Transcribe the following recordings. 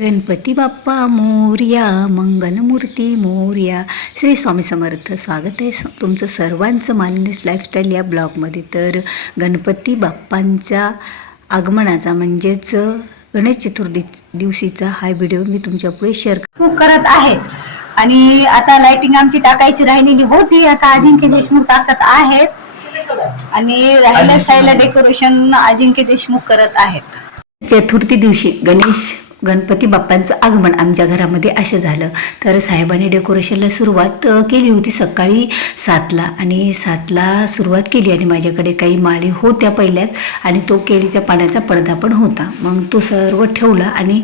गणपती बाप्पा मोर्या मंगलमूर्ती मोर्या. श्री स्वामी समर्थ स्वागत आहे स- तुमचं सर्वांचं माननीस लाईफस्टाईल या ब्लॉगमध्ये. तर गणपती बाप्पांच्या आगमनाचा म्हणजेच गणेश चतुर्थी दिवशीचा हा व्हिडिओ मी तुमच्यापुढे शेअर करत आहेत आणि आता लाइटिंग आमची टाकायची राहिलेली होती आता अजिंक्य देशमुख टाकत आहेत. आणि राहिल्या साईला डेकोरेशन अजिंक्य देशमुख करत आहेत. चतुर्थी दिवशी गणेश गणपती बाप्पांचं आगमन आमच्या घरामध्ये असं झालं. तर साहेबांनी डेकोरेशनला सुरुवात केली होती सकाळी सातला आणि सातला सुरुवात केली आणि माझ्याकडे काही माळी होत्या पहिल्यात आणि तो केळीच्या पाण्याचा पडदा पण होता. मग तो सर्व ठेवला आणि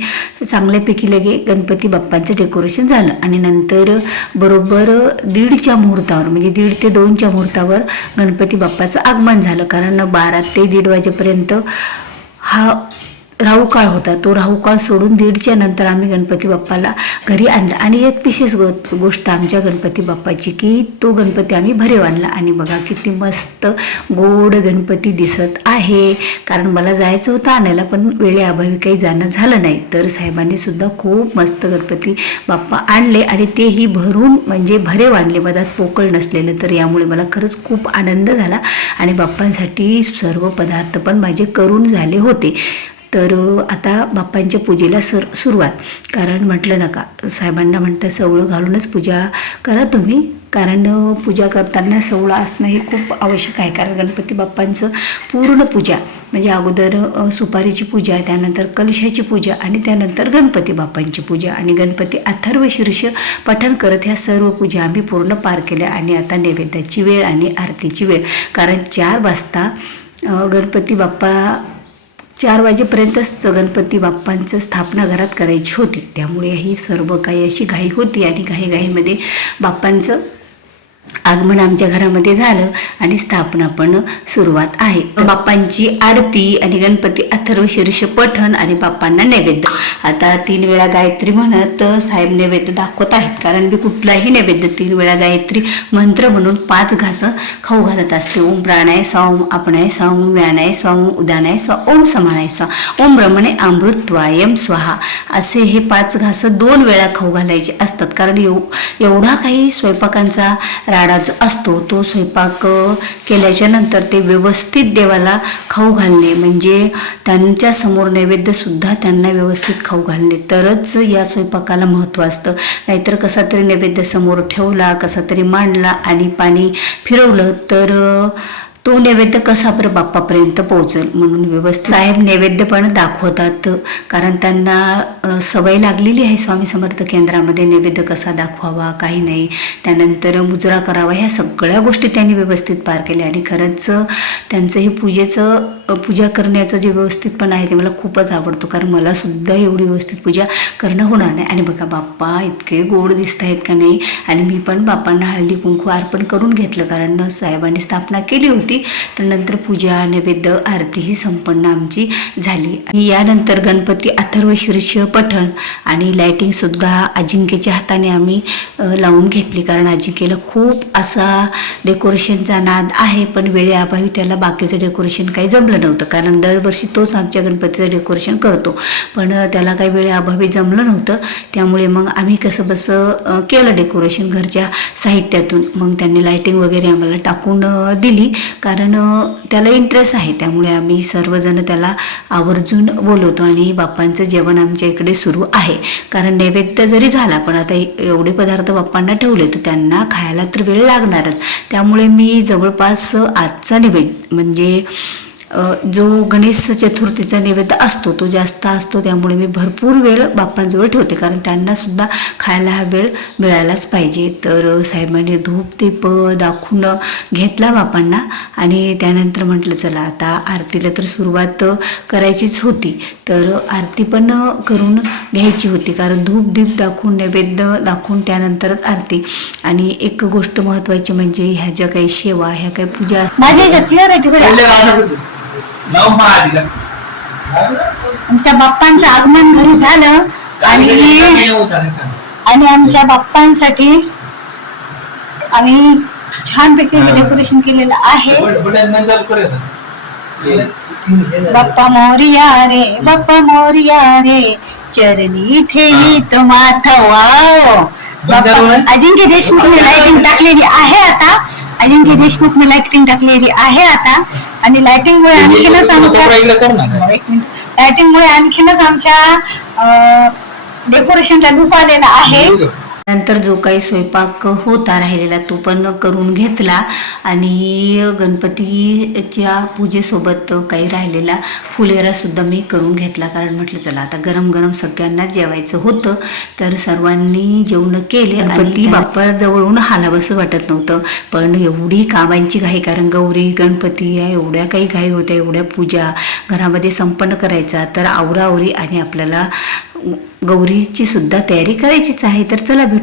चांगल्यापैकी लगे गणपती बाप्पांचं डेकोरेशन झालं आणि नंतर बरोबर दीडच्या मुहूर्तावर म्हणजे दीड ते दोनच्या मुहूर्तावर गणपती बाप्पाचं आगमन झालं. कारण बारा ते दीड वाजेपर्यंत हा राहू काळ होता. तो राहू काळ सोडून दीडच्या नंतर आम्ही गणपती बाप्पाला घरी आणला. आणि एक विशेष गो गोष्ट आमच्या गणपती बाप्पाची की तो गणपती आम्ही भरेव आणला आणि बघा किती मस्त गोड गणपती दिसत आहे. कारण मला जायचं होतं आणायला पण वेळेअभावी काही जाणं झालं नाही. तर साहेबांनी सुद्धा खूप मस्त गणपती बाप्पा आणले आणि तेही भरून म्हणजे भरेव आणले मधात पोकळ नसलेलं तर यामुळे मला खरंच खूप आनंद झाला. आणि बाप्पांसाठी सर्व पदार्थ पण माझे करून झाले होते. तर आता बाप्पांच्या पूजेला सर सुरुवात. कारण म्हटलं नका साहेबांना म्हणतं सवळं घालूनच पूजा करा तुम्ही. कारण पूजा करताना सवळं असणं हे खूप आवश्यक आहे. कारण गणपती बाप्पांचं पूर्ण पूजा म्हणजे अगोदर सुपारीची पूजा त्यानंतर कलशाची पूजा आणि त्यानंतर गणपती बाप्पांची पूजा आणि गणपती अथर्व शीर्ष पठण करत ह्या सर्व पूजा आम्ही पूर्ण पार केल्या आणि आता नैवेद्याची वेळ आणि आरतीची वेळ. कारण चार वाजता गणपती बाप्पा चार वाजेपर्यंतच गणपती बाप्पांचं स्थापना घरात करायची होती. त्यामुळे ही सर्व काही अशी घाई होती आणि घाईघाईमध्ये बाप्पांचं आगमन आमच्या घरामध्ये झालं आणि स्थापना पण सुरुवात आहे. बाप्पांची आरती आणि गणपती अथर्व शीर्ष पठण आणि बाप्पांना नैवेद्य. आता तीन वेळा गायत्री म्हणत साहेब नैवेद्य दाखवत आहेत. कारण मी कुठलाही नैवेद्य तीन वेळा गायत्री मंत्र म्हणून पाच घास खाऊ घालत असते. ओम प्राणाय स्वाम आपणाय स्वाम व्यानाय स्वाम उदानाय स्वा ओम समानाय स्वा ओम ब्रह्मणे अमृतवायम स्वाहा असे हे पाच घास दोन वेळा खाऊ घालायचे असतात. कारण एव एवढा काही स्वयंपाकांचा राडाच असतो तो स्वयंपाक केल्याच्यानंतर केल्याच्यानंतर ते व्यवस्थित देवाला खाऊ घालणे. म्हणजे त्यांच्यासमोर त्यांना व्यवस्थित खाऊ घालणे. तरच या स्वयंपाकाला महत्त्व असतं. नाहीतर कसा तरी नैवेद्य समोर ठेवला कसा तरी मांडला आणि पाणी फिरवलं तर तो नैवेद्य कसा बरं बाप्पापर्यंत पोहोचेल म्हणून व्यवस्थित साहेब नैवेद्य पण दाखवतात. कारण त्यांना सवय लागलेली आहे स्वामी समर्थ केंद्रामध्ये नैवेद्य कसा दाखवावा काही नाही. त्यानंतर मुजरा करावा ह्या सगळ्या गोष्टी त्यांनी व्यवस्थित पार केल्या. आणि खरंच त्यांचं हे पूजेचं पूजा करण्याचं जे व्यवस्थितपण आहे ते मला खूपच आवडतो. कारण मला सुद्धा एवढी व्यवस्थित पूजा करणं होणार नाही. आणि बघा बाप्पा इतके गोड दिसत आहेत का नाही? आणि मी पण बाप्पांना हळदी कुंकू अर्पण करून घेतलं. कारण साहेबांनी स्थापना केली होती. तर नंतर पूजा नैवेद्य आरती ही संपन्न आमची झाली. आणि यानंतर गणपती अथर्व शीर्ष पठण आणि लायटिंगसुद्धा अजिंक्यच्या हाताने आम्ही लावून घेतली. कारण अजिंक्यला खूप असा डेकोरेशनचा नाद आहे. पण वेळेअभावी त्याला बाकीचं डेकोरेशन काही जमलं नव्हतं. कारण दरवर्षी तोच आमच्या गणपतीचं डेकोरेशन करतो. पण त्याला काही वेळेअभावी जमलं नव्हतं. त्यामुळे मग आम्ही कसं बसं केलं डेकोरेशन घरच्या साहित्यातून. मग त्यांनी लायटिंग वगैरे आम्हाला टाकून दिली. कारण त्याला इंटरेस्ट आहे. त्यामुळे आम्ही सर्वजण त्याला आवर्जून बोलवतो आणि बाप्पांचं जेवण आमच्या इकडे सुरू आहे. कारण नैवेद्य जरी झाला पण आता एवढे पदार्थ बाप्पांना ठेवले तर त्यांना खायला तर वेळ लागणारच. त्यामुळे मी जवळपास आजचा नैवेद्य म्हणजे जो गणेश चतुर्थीचा नैवेद्य असतो तो जास्त असतो त्यामुळे मी भरपूर वेळ बाप्पांजवळ ठेवते. कारण त्यांना सुद्धा खायला हा वेळ मिळालाच पाहिजे. तर साहेबांनी धूप दीप दाखवून घेतला बापांना आणि त्यानंतर म्हटलं चला आता आरतीला तर सुरुवात करायचीच होती. तर आरती पण करून घ्यायची होती. कारण धूप दीप दाखवून नैवेद्य दाखवून त्यानंतरच आरती. आणि एक गोष्ट महत्त्वाची म्हणजे ह्या ज्या काही सेवा ह्या काही पूजा माझ्या आमच्या बाप्पांचं आगमन घरी झालं आणि आणि आमच्या बाप्पांसाठी आम्ही छानपैकी डेकोरेशन केलेलं आहे. बाप्पा मोरिया रे बाप्पा मोरिया रे चरणी ठेवीत माथवा बंजारा अजिंक्य देशमुखने लाइटिंग टाकलेली आहे आता. अजिंक्य देशमुखने लाइटिंग टाकलेली आहे आता. आणि लाइटिंग मुळे आणखीनच आमच्या लाइटिंग मुळे आणखीनच आमच्या डेकोरेशनला लुक आलेला आहे. नंतर जो काही स्वयंपाक होता राहिलेला तो पण करून घेतला. आणि गणपतीच्या पूजेसोबत काही राहिलेला फुलेरा सुद्धा मी करून घेतला. कारण म्हटलं चला आता गरम गरम सगळ्यांना जेवायचं होतं तर सर्वांनी जेवण केले आणि बाप्पा. जवळून हालावंसं वाटत नव्हतं. पण एवढी कामांची घाई कारण गौरी गणपती या एवढ्या काही घाई होत्या एवढ्या पूजा घरामध्ये संपन्न करायचा तर आवरावरी आणि आपल्याला गौरीची सुद्धा तयारी करायचीच आहे तर चला भेट.